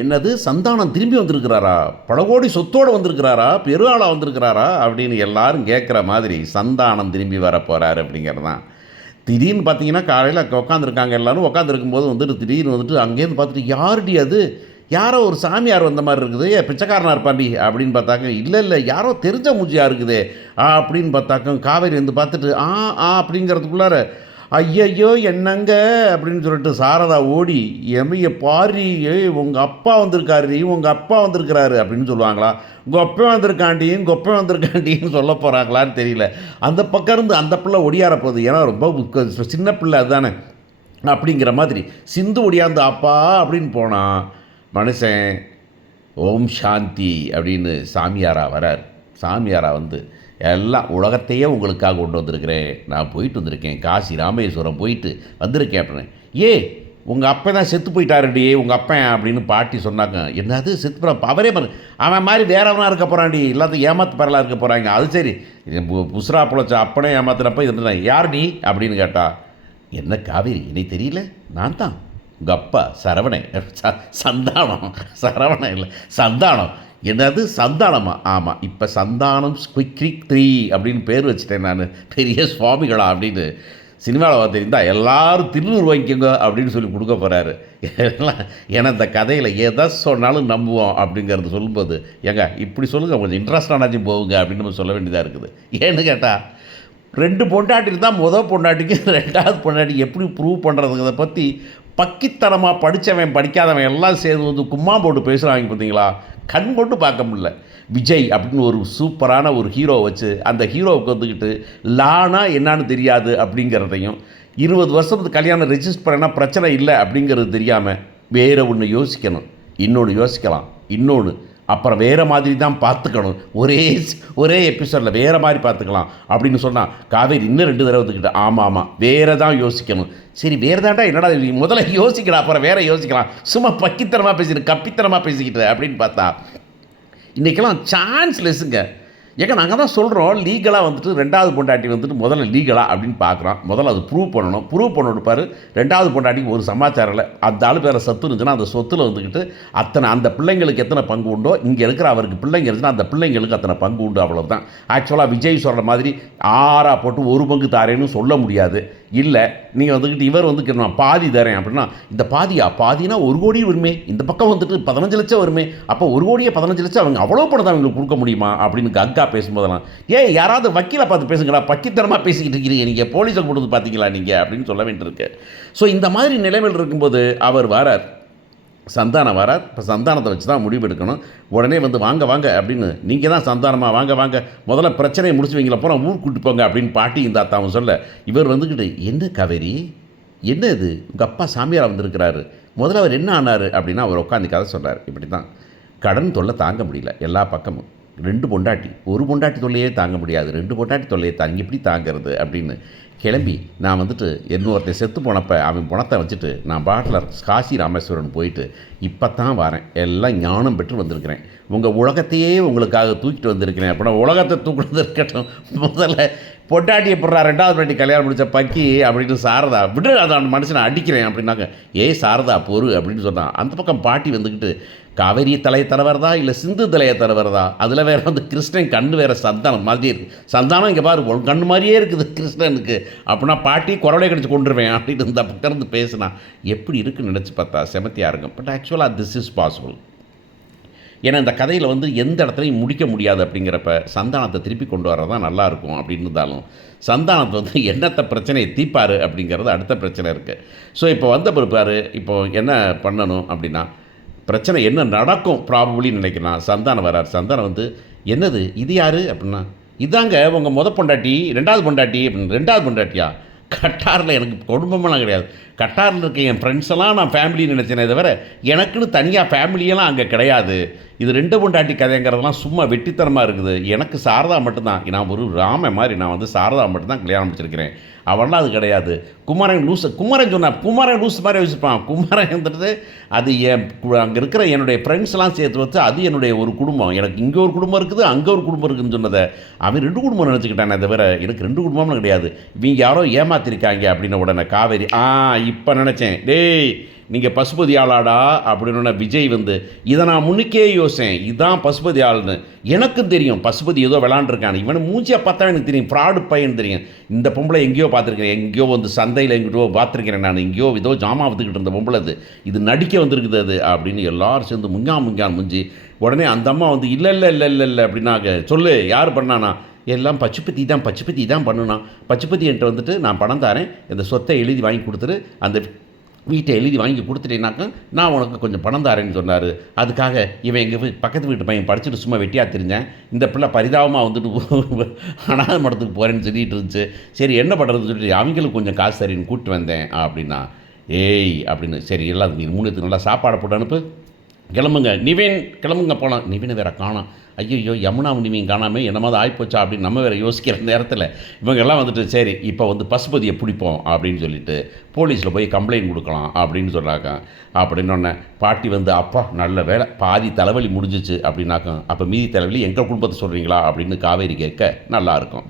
என்னது சந்தானம் திரும்பி வந்திருக்கிறாரா, பல கோடி சொத்தோடு வந்திருக்கிறாரா, பெருஆளா வந்திருக்கிறாரா அப்படின்னு எல்லாரும் கேட்குற மாதிரி சந்தானம் திரும்பி வர போகிறாரு அப்படிங்கிறது தான். திடீர்னு பார்த்தீங்கன்னா காலையில் உட்காந்துருக்காங்க எல்லோரும், உட்காந்துருக்கும்போது வந்துட்டு திடீர்னு வந்துட்டு அங்கேருந்து பார்த்துட்டு யாருடி அது, யாரோ ஒரு சாமியார் வந்த மாதிரி இருக்குது, பிச்சைக்காரனாக இருப்பாண்டி அப்படின்னு பார்த்தாக்க, இல்லை இல்லை யாரோ தெரிஞ்ச மூஞ்சியாக இருக்குது அப்படின்னு பார்த்தாக்க, காவேரி வந்து பார்த்துட்டு அப்படிங்கிறதுக்குள்ளார ஐயையோ என்னங்க அப்படின்னு சொல்லிட்டு சாரதா ஓடி எமைய பாரி, உங்கள் அப்பா வந்திருக்காரு, உங்கள் அப்பா வந்திருக்கிறாரு அப்படின்னு சொல்லுவாங்களா, உங்கள் அப்பா வந்திருக்காண்டின்னு சொல்ல போகிறாங்களான்னு தெரியல. அந்த பக்கம் இருந்து அந்த பிள்ளை ஒடியார போகுது, ஏன்னா ரொம்ப சின்ன பிள்ளை அதுதானே அப்படிங்கிற மாதிரி சிந்து ஒடியாந்து அப்பா அப்படின்னு போனால் மனுஷன் ஓம் சாந்தி அப்படின்னு சாமியாரா வரார். சாமியாரா வந்து எல்லாம் உலகத்தையே உங்களுக்காக கொண்டு வந்திருக்கிறேன், நான் போயிட்டு வந்திருக்கேன், காசி ராமேஸ்வரம் போயிட்டு வந்திருக்கேன் அப்படின்னு. உங்கள் அப்பா தான் செத்து போயிட்டாருடி உங்கள் அப்பன் அப்படின்னு பாட்டி சொன்னாங்க. என்னது செத்து போகிறான், அவரே அவன் மாதிரி வேறவனாக இருக்க போகிறான்டி, எல்லாத்தையும் ஏமாத்து பரலாக இருக்க போகிறாங்க. அது சரி, புஸ்ரா புழைச்ச அப்பனே ஏமாத்துறப்ப இருந்தேன், யார் நீ அப்படின்னு கேட்டா, என்ன காவேரி என்னை தெரியல, நான் தான் உங்கள் அப்பா சரவணன், சந்தானம், சரவணன் இல்லை சந்தானம். என்னது சந்தானமா, ஆமாம், இப்போ சந்தானம் ஸ்குவிக் 3 அப்படின்னு பேர் வச்சுட்டேன் நான், பெரிய சுவாமிகளா அப்படின்னு சினிமாவில் தெரிந்தால் எல்லோரும் திருநூறு வாங்கிக்கோங்க அப்படின்னு சொல்லி கொடுக்க போகிறாரு. ஏன்னா இந்த கதையில் எதை சொன்னாலும் நம்புவோம் அப்படிங்கிறது சொல்லும்போது, ஏங்க இப்படி சொல்லுங்கள் கொஞ்சம் இன்ட்ரெஸ்டானாச்சும் போகுங்க அப்படின்னு நம்ம சொல்ல வேண்டியதாக இருக்குது. ஏன்னு கேட்டால் 2 பொண்டாட்டி இருந்தால் முதல் பொண்டாட்டிக்கு 2வது பொண்டாட்டி எப்படி ப்ரூவ் பண்ணுறதுங்கிறத பற்றி பக்கித்தனமாக படித்தவன் படிக்காதவன் எல்லாம் சேர்ந்து வந்து கும்மா போட்டு பேசுகிறாங்க பார்த்தீங்களா, கண் கொண்டு பார்க்க முடியல. விஜய் அப்படின்னு ஒரு சூப்பரான ஒரு ஹீரோவை வச்சு அந்த ஹீரோவுக்கு வந்துக்கிட்டு லானா என்னான்னு தெரியாது அப்படிங்கிறதையும், 20 வருஷத்துக்கு கல்யாணம் ரெஜிஸ்டர் பண்ணா பிரச்சனை இல்லை அப்படிங்கிறது தெரியாமல் வேறு ஒன்று யோசிக்கணும், இன்னொன்று யோசிக்கலாம், இன்னொன்று அப்புறம் வேறு மாதிரி தான் பார்த்துக்கணும், ஒரே எபிசோடில் வேறு மாதிரி பார்த்துக்கலாம் அப்படின்னு சொன்னால் காவேரி இன்னும் 2 தடவை வந்துக்கிட்டு ஆமாம் வேறு தான் யோசிக்கணும். சரி வேறு தாண்டா என்னடா முதல்ல யோசிக்கலாம் அப்புறம் வேறு யோசிக்கலாம், சும்மா பக்கித்தனமாக பேசிக்கிட்டு கப்பித்தனமாக பேசிக்கிட்டு அப்படின்னு பார்த்தா இன்றைக்கெல்லாம் சான்ஸ் லெஸ்ஸுங்க. ஏங்க நாங்கள் தான் சொல்கிறோம் லீகலாக வந்துட்டு 2வது பொண்டாட்டி வந்துட்டு முதல்ல லீகலாக அப்படின்னு பார்க்குறோம், முதல்ல அது ப்ரூவ் பண்ணணும் பாரு. 2வது பொண்டாட்டிக்கு ஒரு சமாச்சாரம் இல்லை, அந்த ஆள் பேர சொத்து இருந்துச்சுன்னா அந்த சொத்தில் வந்துக்கிட்டு அந்த பிள்ளைங்களுக்கு எத்தனை பங்கு உண்டோ, இங்கே இருக்கிற அவருக்கு பிள்ளைங்க இருந்துச்சுன்னா அந்த பிள்ளைங்களுக்கு அத்தனை பங்கு உண்டு, அவ்வளோதான். ஆக்சுவலாக விஜய் சொல்கிற மாதிரி 6 போட்டு 1 பங்கு தாரேன்னு சொல்ல முடியாது. இல்லை நீங்கள் வந்துக்கிட்டு இவர் வந்து நான் பாதி தரேன் அப்படின்னா, இந்த பாதினா 1 கோடி வருமே, இந்த பக்கம் வந்துட்டு 15 லட்சம் வருமே, அப்போ 1 கோடியே 15 லட்சம் அவங்க அவ்வளோ பணம் தான் அவங்களுக்கு கொடுக்க முடியுமா அப்படின்னு கங்கா பேசும்போதெல்லாம், யாராவது வக்கீலை பார்த்து பேசுங்களா, பக்கித்தனமாக பேசிக்கிட்டு இருக்கிறீங்க நீங்கள், போலீஸை கொடுத்து பார்த்தீங்களா நீங்கள் அப்படின்னு சொல்ல வேண்டியிருக்கு. ஸோ இந்த மாதிரி நிலைமையில் இருக்கும்போது அவர் வரார், சந்தானம் வரார். இப்போ சந்தானத்தை வச்சு தான் முடிவு எடுக்கணும். உடனே வந்து வாங்க அப்படின்னு, நீங்கள் தான் சந்தானமாக வாங்க முதல்ல பிரச்சனையை முடிச்சு வைங்கள போகிறோம் ஊர் கூட்டு போங்க அப்படின்னு பாட்டி இந்த அத்தாவும் சொல்ல, இவர் வந்துக்கிட்டு என்ன காவேரி என்ன இது உங்கள் அப்பா சாமியார் வந்திருக்கிறாரு, முதல்ல அவர் என்ன ஆனார் அப்படின்னா அவர் உட்காந்து கதை சொல்கிறார். இப்படி தான் கடன் தொல்லை தாங்க முடியல, எல்லா பக்கமும் 2 பொண்டாட்டி, 1 பொண்டாட்டி தொல்லையே தாங்க முடியாது, 2 பொண்டாட்டி தொல்லையை தாங்கி எப்படி தாங்கிறது அப்படின்னு கிளம்பி நான் வந்துட்டு இன்னொருத்தன் செத்து போனப்போ அவன் பணத்தை வச்சுட்டு நான் பாட்டில் காசி ராமேஸ்வரன் போயிட்டு இப்போ தான் வரேன், எல்லாம் ஞானம் பெற்று வந்திருக்கிறேன், உங்கள் உலகத்தையே உங்களுக்காக தூக்கிட்டு வந்திருக்கிறேன் அப்படின்னா, உலகத்தை தூக்கிட்டு இருக்கட்டும், முதல்ல பொட்டாட்டியை போடுறா 2வது பொண்டாட்டி கல்யாணம் முடித்த பக்கி அப்படின்னு சாரதா விடு, அதை அந்த மனுஷனை அடிக்கிறேன் அப்படின்னாங்க. சாரதா பொறு அப்படின்னு சொன்னான். அந்த பக்கம் பாட்டி வந்துக்கிட்டு காவேரி தலையை தரவரதா இல்லை சிந்து தலையை தரவரதா, அதில் வேறு வந்து கிருஷ்ணன் கண்ணு வேறு சந்தானம் மாதிரி இருக்குது, சந்தானம் இங்கே பாரு கண்ணு மாதிரியே இருக்குது கிருஷ்ணனுக்கு அப்படின்னா பாட்டி குரலை கடிச்சு கொண்டுருவேன் அப்படின்னு இந்த பக்கம் இருந்து பேசினா எப்படி இருக்குன்னு நினச்சி பார்த்தா செமத்தியாக இருக்கும். பட் ஆக்சுவலாக திஸ் இஸ் பாசிபிள். ஏன்னா இந்த கதையில் வந்து எந்த இடத்துலையும் முடிக்க முடியாது அப்படிங்கிறப்ப சந்தானத்தை திருப்பி கொண்டு வரதான் நல்லாயிருக்கும் அப்படின்னு இருந்தாலும், சந்தானத்தை வந்து என்னத்தை பிரச்சனையை தீப்பார் அப்படிங்கிறது அடுத்த பிரச்சனை இருக்குது. ஸோ இப்போ வந்த பிற்பாரு இப்போ என்ன பண்ணணும் அப்படின்னா, பிரச்சனை என்ன நடக்கும் ப்ராபபிளின்னு நினைக்கலாம். சந்தானம் வரார். சந்தானம் வந்து என்னது இது யார் அப்படின்னா, இதாங்க உங்கள் பொண்டாட்டி 2வது பொண்டாட்டி அப்படின்னு. 2வது பொண்டாட்டியா, கட்டாரில் எனக்கு குடும்பமெல்லாம் கிடையாது, கட்டாரில் இருக்க என் ஃப்ரெண்ட்ஸெல்லாம் நான் ஃபேமிலின்னு நினச்சேனே தவிர எனக்குன்னு தனியாக ஃபேமிலியெல்லாம் அங்கே கிடையாது. இது 2 பொண்டாட்டி கதைங்கிறதுலாம் சும்மா வெட்டித்தனமாக இருக்குது. எனக்கு சாரதா மட்டும்தான், நான் ஒரு ராமன் மாதிரி நான் வந்து சாரதா மட்டும்தான் கல்யாணம் முடிச்சிருக்கிறேன், அவெல்லாம் அது கிடையாது. குமரன் சொன்னான், குமரன் லூஸ் மாதிரி வச்சுப்பான். குமரன் வந்துட்டு அது அங்கே இருக்கிற என்னுடைய ஃப்ரெண்ட்ஸ்லாம் சேர்த்து வச்சு அது என்னுடைய ஒரு குடும்பம், எனக்கு இங்கே ஒரு குடும்பம் இருக்குது அங்கே ஒரு குடும்பம் இருக்குதுன்னு சொன்னதை அவன் 2 குடும்பம் நினச்சிக்கிட்டானே தவிர எனக்கு 2 குடும்பம்னு கிடையாது, இவங்க யாரோ ஏமாத்திருக்காங்க அப்படின்ன உடனே காவேரி இப்போ நினச்சேன், டேய் நீங்கள் பசுபதி ஆளாடா அப்படின்னு விஜய் வந்து, இதை நான் முன்னுக்கே யோசித்தேன், இதுதான் பசுபதி ஆள்னு. எனக்கும் தெரியும் பசுபதி ஏதோ விளாண்டுருக்கான், இவனை மூஞ்சியை பார்த்தா எனக்கு தெரியும், ஃப்ராடு பையன் தெரியும். இந்த பொம்பளை எங்கேயோ பார்த்துருக்கேன், எங்கேயோ வந்து சந்தையில் எங்கிட்டோ பார்த்துருக்கிறேன் நான், எங்கேயோ ஏதோ ஜாமா வித்துக்கிட்டு இருந்த பொம்பளை இது நடிக்க வந்திருக்குது அது அப்படின்னு எல்லாரும் சேர்ந்து முஞ்சான் முஞ்சி. உடனே அந்த அம்மா வந்து இல்லை அப்படின்னாங்க. சொல்லு யார் பண்ணானா? எல்லாம் பச்சுப்பத்தி தான் பண்ணுனான். பச்சுப்பத்தி என்கிட்ட வந்துட்டு நான் பணம் தரேன், இந்த சொத்தை எழுதி வாங்கி கொடுத்துரு, அந்த வீட்டை எழுதி வாங்கி கொடுத்துட்டேனாக்கா நான் உனக்கு கொஞ்சம் பணம் தரேன்னு சொன்னார். அதுக்காக இவன் எங்கள் பக்கத்து வீட்டு பையன் படிச்சுட்டு சும்மா வெட்டியாக தெரிஞ்சேன், இந்த பிள்ளை பரிதாபமாக வந்துட்டு அனாதை மடத்துக்கு போகிறேன்னு சொல்லிட்டு இருந்துச்சு. சரி என்ன பண்ணுறதுன்னு சொல்லிட்டு அவங்களுக்கு கொஞ்சம் காசு சரின்னு கூப்பிட்டு வந்தேன் அப்படின்னா. ஏய் அப்படின்னு, சரி எல்லாம் நீ 3 நல்லா சாப்பாடை போட்டு அனுப்பு, கிளம்புங்க நிவின் கிளம்புங்க போகலாம். நிவினை வேறு காணோம். ஐயோ யமுனா நிவின் காணாமல் என்னமாதிரி ஆகிப்போச்சா அப்படின்னு நம்ம வேறு யோசிக்கிற நேரத்தில் இவங்கெல்லாம் வந்துட்டு சரி இப்போ வந்து பசுபதியை பிடிப்போம் அப்படின்னு சொல்லிட்டு போலீஸில் போய் கம்ப்ளைண்ட் கொடுக்கலாம் அப்படின்னு சொல்கிறாங்க. அப்படின்னொன்னே பாட்டி வந்து, அப்பா நல்ல வேலை பாதி தலைவலி முடிஞ்சிச்சு அப்படின்னாக்கா, அப்போ மீதி தலைவலி எங்கள் குடும்பத்தை சொல்கிறீங்களா அப்படின்னு காவேரி கேட்க நல்லாயிருக்கும்.